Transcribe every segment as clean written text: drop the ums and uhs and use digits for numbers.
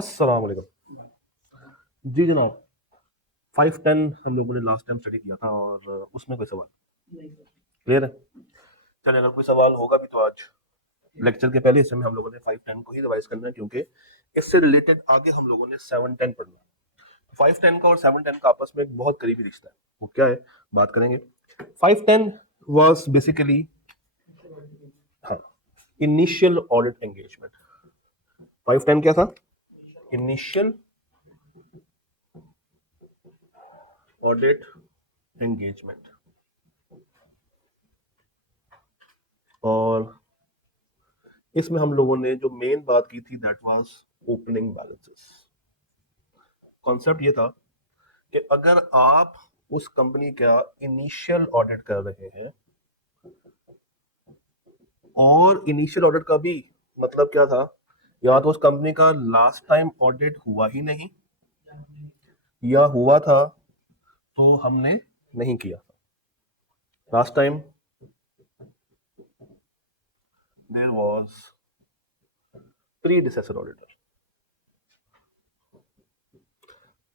अस्सलाम वालेकुम। जी जनाब, 510 हम लोगों ने लास्ट टाइम स्टडी किया था और उसमें कोई सवाल क्लियर है? चलिए, अगर कोई सवाल होगा भी तो आज लेक्चर के पहले हिस्से में हम लोगों ने 510 को ही रिवाइज करना है, क्योंकि इससे रिलेटेड आगे हम लोगों ने 710 पढ़ना है। 510 का और 710 का आपस में एक बहुत करीबी रिश्ता है। वो क्या है, बात करेंगे। 510 वाज बेसिकली, हाँ, इनिशियल ऑडिट एंगेजमेंट। 510 क्या था? Initial audit engagement. और इसमें हम लोगों ने जो मेन बात की थी that was opening balances. Concept ये था कि अगर आप उस कंपनी का इनिशियल ऑडिट कर रहे हैं, और इनिशियल ऑडिट का भी मतलब क्या था, या तो उस कंपनी का लास्ट टाइम ऑडिट हुआ ही नहीं, या हुआ था तो हमने नहीं किया था। Last time there was predecessor auditor,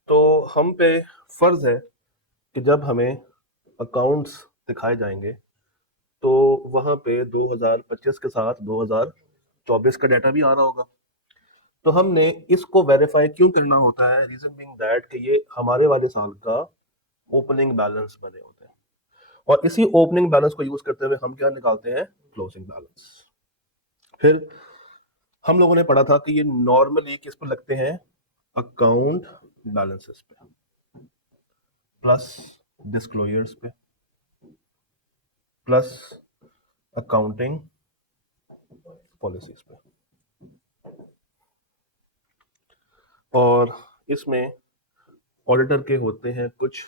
तो हम पे फर्ज है कि जब हमें अकाउंट्स दिखाए जाएंगे तो वहां पे 2025 के साथ 2024 का डाटा भी आ रहा होगा। तो हमने इसको वेरीफाई क्यों करना होता है? रीजन बीइंग दैट कि ये हमारे वाले साल का ओपनिंग बैलेंस बने होते हैं, और इसी ओपनिंग बैलेंस को यूज करते हुए हम क्या निकालते हैं? Closing balance. फिर हम लोगों ने पढ़ा था कि ये नॉर्मली किस पर लगते हैं? अकाउंट बैलेंसेस पे प्लस डिस्क्लोजर्स पे प्लस अकाउंटिंग पॉलिसीज पे। और इसमें ऑडिटर के होते हैं कुछ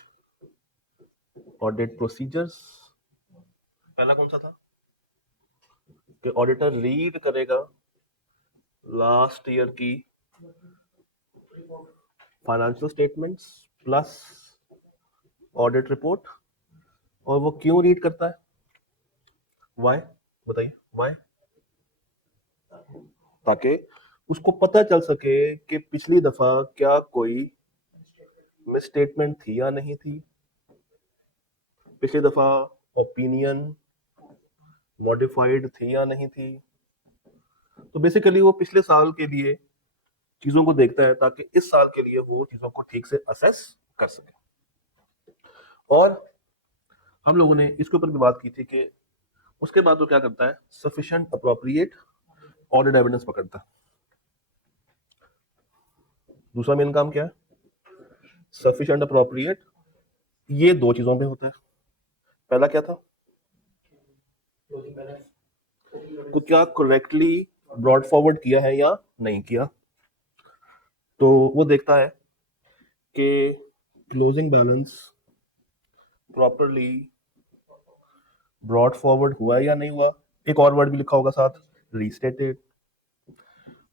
ऑडिट प्रोसीजर्स। पहला कौन सा था कि ऑडिटर रीड करेगा लास्ट ईयर की financial statements plus audit report. और वो क्यों रीड करता है? व्हाई? बताइए व्हाई? ताकि उसको पता चल सके कि पिछली दफा क्या कोई मिसस्टेटमेंट थी या नहीं थी, पिछली दफा ओपिनियन मॉडिफाइड थी या नहीं थी। तो बेसिकली वो पिछले साल के लिए चीजों को देखता है ताकि इस साल के लिए वो चीजों को ठीक से असेस कर सके। और हम लोगों ने इसके ऊपर भी बात की थी कि उसके बाद वो क्या करता है? सफिशिएंट अप्रोप्रिएट ऑडिट एविडेंस पकड़ता है। दूसरा मेन काम क्या है? Sufficient appropriate. ये दो चीजों पे होता है। पहला क्या था? तो क्या करेक्टली ब्रॉड फॉरवर्ड किया है या नहीं किया। तो वो देखता है कि closing balance properly brought forward हुआ है या नहीं हुआ। एक और वर्ड भी लिखा होगा साथ, रीस्टेटेड।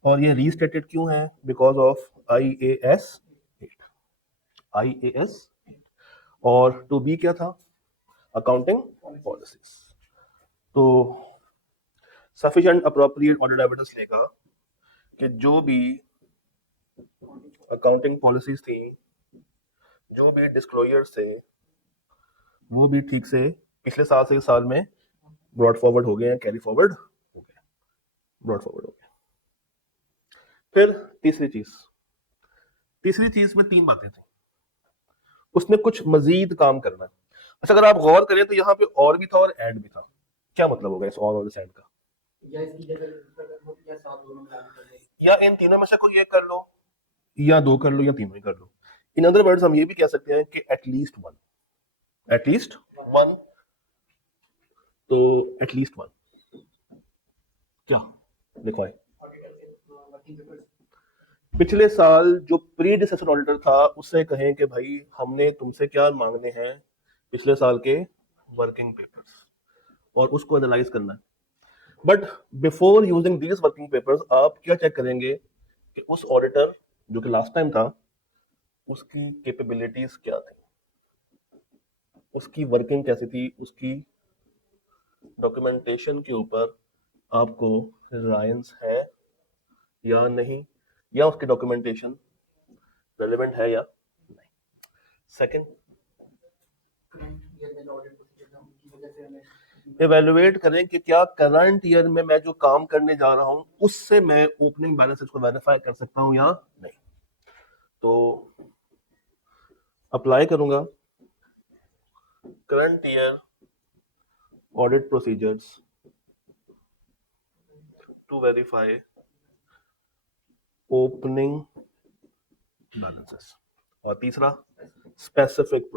और ये रीस्टेटेड क्यों है? Because of IAS 8। IAS 8। और टू बी क्या था? Accounting policies. तो सफिशिएंट अप्रोप्रिएट ऑडिट एविडेंस लेगा कि जो भी अकाउंटिंग पॉलिसीज थी, जो भी डिस्क्लोजर्स थे, वो भी ठीक से पिछले साल से इस साल में ब्रॉड फॉरवर्ड हो गए हैं, कैरी फॉरवर्ड हो गए, ब्रॉड फॉरवर्ड हो गए। फिर तीसरी चीज में तीन बातें थी, उसमें कुछ मजीद काम करना है। अच्छा, अगर आप गौर करें तो यहाँ पे और भी था और एंड भी था। क्या मतलब होगा इस और इस एंड का? या इन तीनों में से कोई एक कर लो, या दो कर लो, या तीनों ही कर लो। इन अदर वर्ड्स हम ये भी कह सकते हैं कि एटलीस्ट वन। At least one. तो एटलीस्ट वन क्या लिखो है? पिछले साल जो प्रीडिसेसर ऑडिटर था उससे कहें कि भाई हमने तुमसे क्या मांगने हैं, पिछले साल के वर्किंग पेपर्स, और उसको एनालाइज करना है। But before using these working papers आप क्या चेक करेंगे कि उस ऑडिटर जो कि लास्ट टाइम था उसकी कैपेबिलिटीज क्या थी, उसकी वर्किंग कैसी थी, उसकी डॉक्यूमेंटेशन के ऊपर आपको रिलायंस है या नहीं, या उसकी डॉक्यूमेंटेशन रेलेवेंट है या नहीं। सेकंड, इवेलुएट करें कि क्या करंट ईयर में मैं जो काम करने जा रहा हूं उससे मैं ओपनिंग बैलेंसेस को वेरीफाई कर सकता हूं या नहीं। तो अप्लाई करूंगा current year audit procedures to verify opening balances. और तीसरा, स्पेसिफिक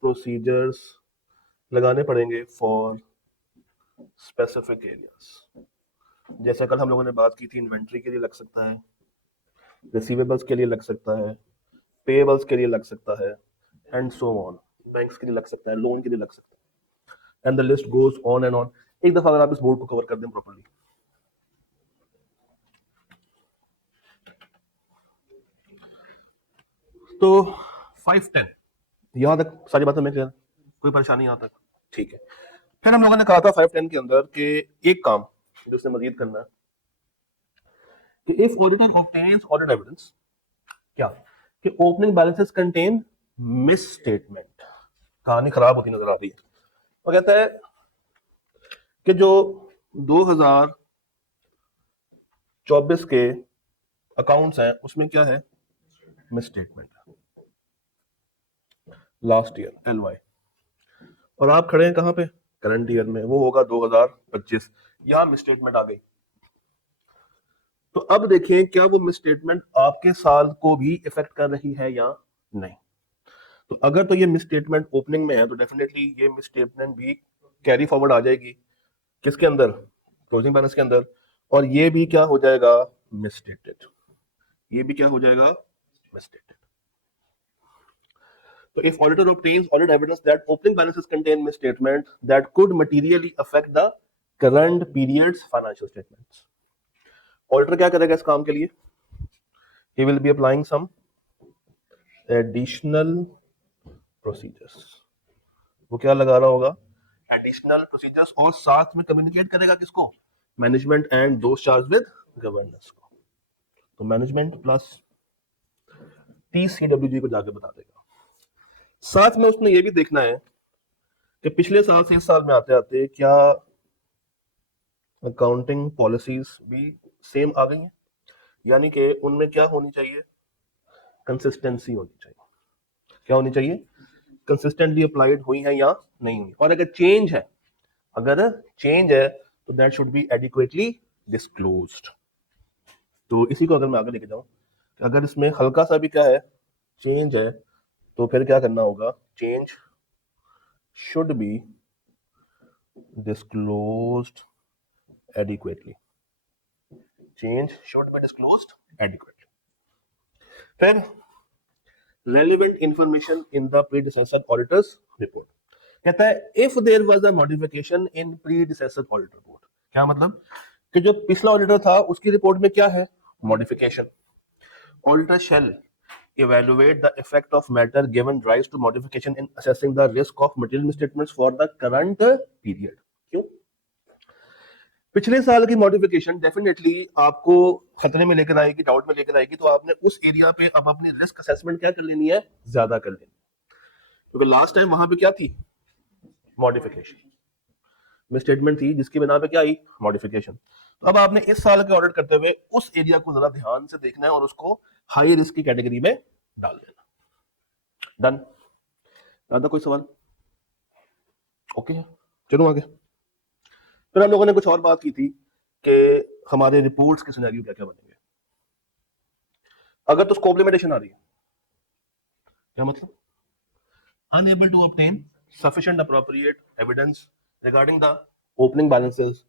प्रोसीजर्स लगाने पड़ेंगे फॉर स्पेसिफिक एरियाज। जैसे कल हम लोगों ने बात की थी, इन्वेंट्री के लिए लग सकता है, रिसीवेबल्स के लिए लग सकता है, पेएबल्स के लिए लग सकता है, एंड सो ऑन, बैंक्स के लिए लग सकता है, लोन के लिए लग सकता है, and the list goes on and on. एक दफा अगर आप इस बोर्ड को कवर कर दें प्रॉपर्ली, तो 5-10 यहां तक सारी बातें मैं क्लियर, कोई परेशानी यहां तक? ठीक है। फिर हम लोगों ने कहा था 5-10 के अंदर कि एक काम जो उसने मजीद करना है कि if auditor obtains audit evidence, क्या कि opening balances contain miss statement. कहानी खराब होती नजर आ रही है। वो कहता है कि जो 2024 के अकाउंट्स हैं उसमें क्या है, miss statement, last year LY, और आप खड़े हैं कहां पे, करंट ईयर में, वो होगा 2025, यहां मिस स्टेटमेंट आ गई। तो अब देखें क्या वो मिस स्टेटमेंट आपके साल को भी इफेक्ट कर रही है या नहीं। तो अगर तो ये मिस स्टेटमेंट ओपनिंग में है तो डेफिनेटली ये मिस स्टेटमेंट भी कैरी फॉरवर्ड आ जाएगी किसके अंदर, क्लोजिंग बैलेंस के अंदर, और ये भी क्या हो जाएगा, मिस स्टेटेड, ये भी क्या हो जाएगा, miss stated. So if auditor obtains audit evidence that opening balances contain misstatement that could materially affect the current period's financial statements, auditor क्या करेगा इस काम के लिए, he will be applying some additional procedures। वो क्या लगा रहा होगा, additional procedures, और साथ में communicate करेगा किसको, मैनेजमेंट एंड दोस्त चार्ज विद गवर्नेंस को। तो मैनेजमेंट प्लस TCWG को जाके बता देगा। साथ में उसने ये भी देखना है कि पिछले साल से इस साल में आते आते क्या अकाउंटिंग पॉलिसीज भी सेम आ गई हैं, यानी कि उनमें क्या होनी चाहिए, कंसिस्टेंसी होनी चाहिए। क्या होनी चाहिए, कंसिस्टेंटली अप्लाइड हुई है या नहीं हुई, और अगर चेंज है तो that should be adequately disclosed. तो इसी को अगर मैं आगे लेके जाऊं, अगर इसमें हल्का सा भी क्या है, चेंज है, तो फिर क्या करना होगा, change should be disclosed adequately, change should be disclosed adequately। फिर relevant information in the predecessor auditor's report, कहता है if there was a modification in predecessor audit report, क्या मतलब कि जो पिछला ऑडिटर था उसकी रिपोर्ट में क्या है, modification, auditor shall evaluate the effect of matter given rise to modification in assessing the risk of material misstatements for the current period। क्यों, पिछले साल की मॉडिफिकेशन डेफिनेटली आपको खतरे में लेकर आएगी, डाउट में लेकर आएगी, तो आपने उस एरिया पे अब अपनी रिस्क असेसमेंट क्या कर लेनी है, ज्यादा कर लेनी है, क्योंकि लास्ट टाइम वहां पे क्या थी, मॉडिफिकेशन, मिस स्टेटमेंट थी जिसकी बिना पे क्या आई, मॉडिफिकेशन। तो अब आपने इस साल के ऑडिट करते हुए उस एरिया को जरा ध्यान से देखना है और उसको हाई रिस्क की कैटेगरी में डाल देना। डन, ज्यादा कोई सवाल, ओके चलो आगे। फिर हम लोगों ने कुछ और बात की थी कि हमारे रिपोर्ट्स के सिनेरियो क्या क्या बनेंगे अगर तो स्कोप लिमिटेशन आ रही है। क्या मतलब, unable to obtain sufficient appropriate evidence regarding the opening balances.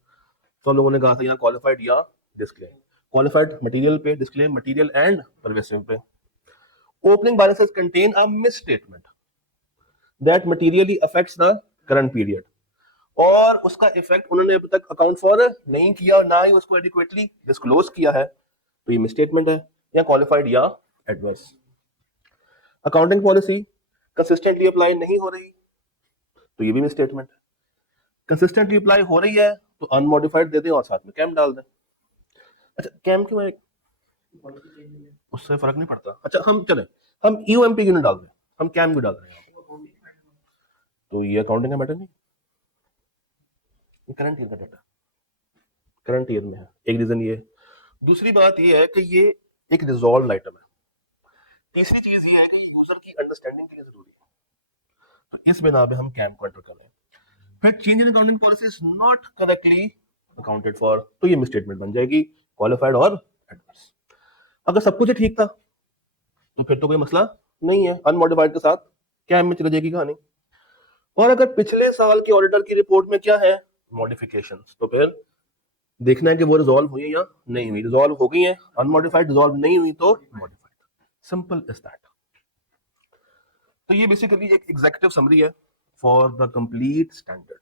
तो हम लोगों ने कहा था यहाँ क्वालिफाइड या डिस्क्लेम, क्वालिफाइड मटेरियल पे, डिस्क्लेम मटेरियल एंड परवेसिव पे। Opening balances contain a misstatement that materially affects the current period, और उसका इफेक्ट उन्होंने अभी तक अकाउंट फॉर नहीं किया, ना ही उसको एडिक्वेटली डिस्क्लोज किया है, तो ये मिसस्टेटमेंट है, या क्वालिफाइड या adverse. Accounting policy consistently apply नहीं हो रही, तो ये भी मिसस्टेटमेंट है। कंसिस्टेंटली अप्लाई हो रही है तो अनमॉडिफाइड दे दें और साथ में कैम डाल दें। अच्छा कैम क्यों है, उससे फर्क नहीं पड़ता। अच्छा हम चले, हम यूएमपी क्यों नहीं डाल रहे, हम कैम क्यों डाल रहे हैं, तो ये अकाउंटिंग का मैटर नहीं, ये करंट ईयर का डाटा करंट ईयर में है, एक रीजन ये। दूसरी बात ये है कि ये एक रिजॉल्व आइटम है। तीसरी चीज ये है कि यूजर की अंडरस्टैंडिंग के लिए जरूरी है, तो इस बिना पे हम कैम को एंटर कर रहे हैं। फिर change in accounting policy is not correctly accounted for, तो ये मिसस्टेटमेंट बन जाएगी, क्वालिफाइड और एडवर्स। अगर सब कुछ ही ठीक था तो फिर तो कोई मसला नहीं है, अनमोडिफाइड के साथ कैम में चली जाएगी कहानी। और अगर पिछले साल की ऑडिटर की रिपोर्ट में क्या है, मॉडिफिकेशंस, तो फिर देखना है कि वो रिजॉल्व हुई है या नहीं हुई, रिजॉल्व हो गई है अनमॉडिफाइड, रिजॉल्व नहीं हुई तो मॉडिफाइड, सिंपल इज दैट। तो ये बेसिकली एक एग्जीक्यूटिव समरी है फॉर द कंप्लीट स्टैंडर्ड।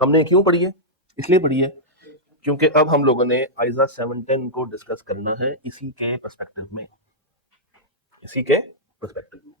हमने क्यों पढ़ी है, इसलिए पढ़ी है क्योंकि अब हम लोगों ने आइजा 710 को डिस्कस करना है इसी के पर्सपेक्टिव में, इसी के पर्सपेक्टिव में।